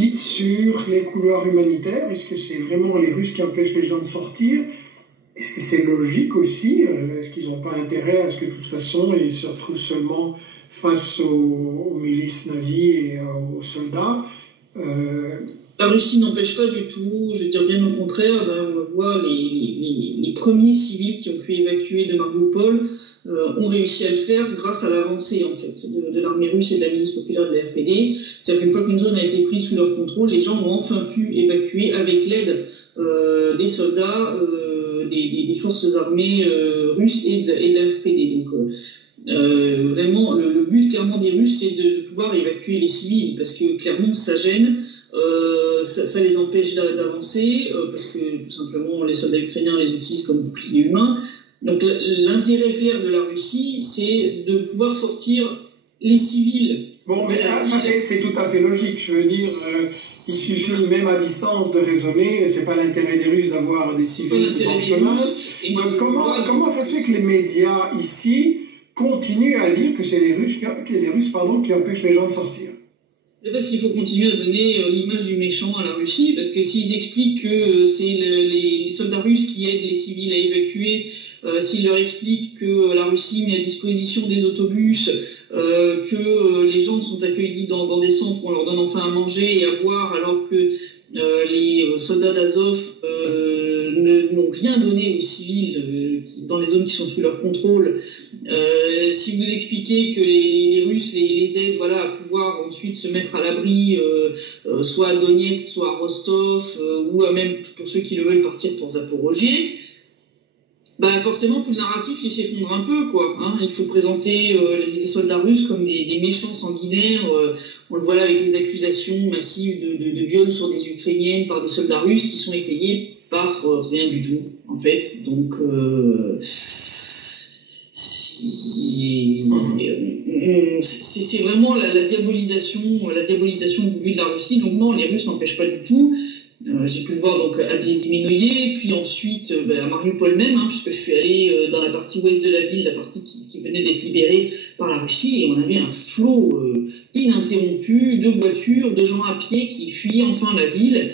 dites sur les couloirs humanitaires? Est-ce que c'est vraiment les Russes qui empêchent les gens de sortir? Est-ce que c'est logique aussi? Est-ce qu'ils n'ont pas intérêt à ce que de toute façon ils se retrouvent seulement face aux milices nazies et aux soldats? La Russie n'empêche pas du tout, je veux dire bien au contraire. Là, on voit les premiers civils qui ont pu évacuer de Mariupol ont réussi à le faire grâce à l'avancée en fait de l'armée russe et de la milice populaire de la RPD. C'est-à-dire qu'une fois qu'une zone a été prise sous leur contrôle, les gens ont enfin pu évacuer avec l'aide des soldats des forces armées russes et de la RPD. Donc vraiment, le but clairement des Russes, c'est de pouvoir évacuer les civils, parce que clairement ça gêne, ça les empêche d'avancer, parce que tout simplement les soldats ukrainiens les utilisent comme bouclier humain. Donc l'intérêt clair de la Russie, c'est de pouvoir sortir les civils. Bon, mais ça c'est tout à fait logique. Je veux dire, il suffit même à distance de raisonner. C'est pas l'intérêt des Russes d'avoir des civils dans le chemin. Donc comment ça se fait que les médias ici continuent à dire que c'est les Russes qui empêchent les gens de sortir? Parce qu'il faut continuer à donner l'image du méchant à la Russie, parce que s'ils expliquent que c'est les soldats russes qui aident les civils à évacuer, s'ils leur expliquent que la Russie met à disposition des autobus, que les gens sont accueillis dans des centres où on leur donne enfin à manger et à boire, alors que les soldats d'Azov n'ont rien donné aux civils dans les zones qui sont sous leur contrôle. Si vous expliquez que les Russes les aident, voilà, à pouvoir ensuite se mettre à l'abri, soit à Donetsk, soit à Rostov, ou à même pour ceux qui le veulent partir pour Zaporogie, bah forcément tout le narratif il s'effondre un peu, quoi. Hein. Il faut présenter les soldats russes comme des méchants sanguinaires. On le voit là avec les accusations massives de viols sur des Ukrainiennes par des soldats russes qui sont étayées par rien du tout, en fait. Donc c'est vraiment la diabolisation voulue de la Russie. Donc non, les Russes n'empêchent pas du tout. J'ai pu le voir donc à Biezimenoye, puis ensuite à Mariupol même, hein, puisque je suis allé dans la partie ouest de la ville, la partie qui venait d'être libérée par la Russie, et on avait un flot ininterrompu de voitures, de gens à pied qui fuyaient enfin la ville,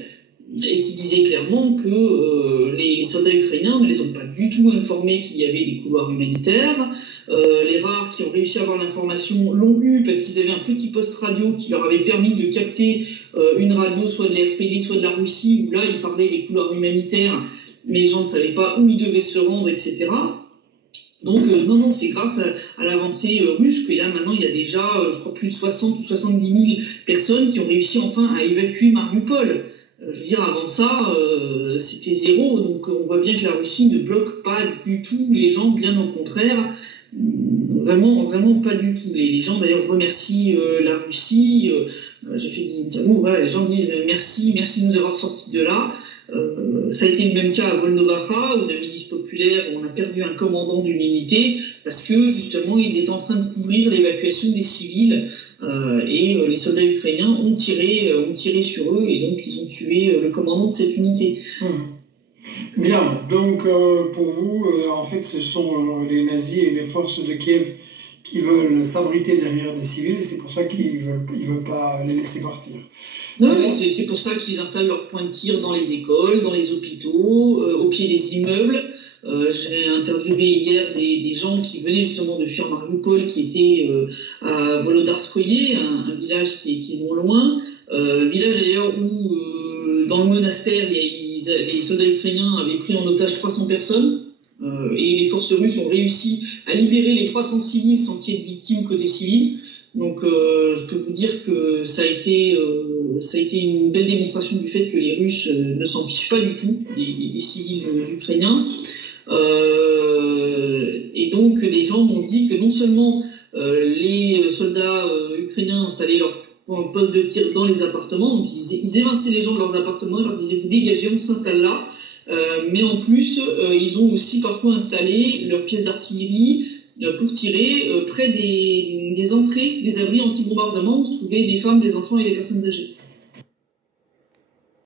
et qui disaient clairement que les soldats ukrainiens ne les ont pas du tout informés qu'il y avait des couloirs humanitaires. Les rares qui ont réussi à avoir l'information l'ont eu parce qu'ils avaient un petit poste radio qui leur avait permis de capter une radio soit de la RPD, soit de la Russie, où là ils parlaient des couloirs humanitaires, mais les gens ne savaient pas où ils devaient se rendre, etc. Donc non, c'est grâce à l'avancée russe que là maintenant il y a déjà, je crois, plus de 60 ou 70 000 personnes qui ont réussi enfin à évacuer Mariupol. Je veux dire, avant ça, c'était zéro, donc on voit bien que la Russie ne bloque pas du tout les gens, bien au contraire, vraiment pas du tout. Les gens d'ailleurs remercient la Russie, j'ai fait des interviews, voilà, les gens disent merci de nous avoir sortis de là. Ça a été le même cas à Volnovakha, où la milice populaire, on a perdu un commandant d'une unité, parce que justement ils étaient en train de couvrir l'évacuation des civils, et les soldats ukrainiens ont tiré sur eux, et donc ils ont tué le commandant de cette unité. Bien, donc pour vous, en fait ce sont les nazis et les forces de Kiev qui veulent s'abriter derrière des civils, et c'est pour ça qu'ils veulent pas les laisser partir. Oui, c'est pour ça qu'ils installent leurs points de tir dans les écoles, dans les hôpitaux, au pied des immeubles. J'ai interviewé hier des gens qui venaient justement de fuir Mariupol, qui étaient à Volodarskoye, un village qui est non loin. Village d'ailleurs où, dans le monastère, les soldats ukrainiens avaient pris en otage 300 personnes. Et les forces russes ont réussi à libérer les 300 civils sans qu'il y ait de victimes côté civil. Donc je peux vous dire que ça a été une belle démonstration du fait que les Russes ne s'en fichent pas du tout des civils ukrainiens. Et donc les gens m'ont dit que non seulement les soldats ukrainiens installaient leur poste de tir dans les appartements, donc ils évinçaient les gens de leurs appartements, ils leur disaient vous dégagez, on s'installe là, mais en plus ils ont aussi parfois installé leurs pièces d'artillerie pour tirer près des entrées des abris anti-bombardement où se trouvaient des femmes, des enfants et des personnes âgées.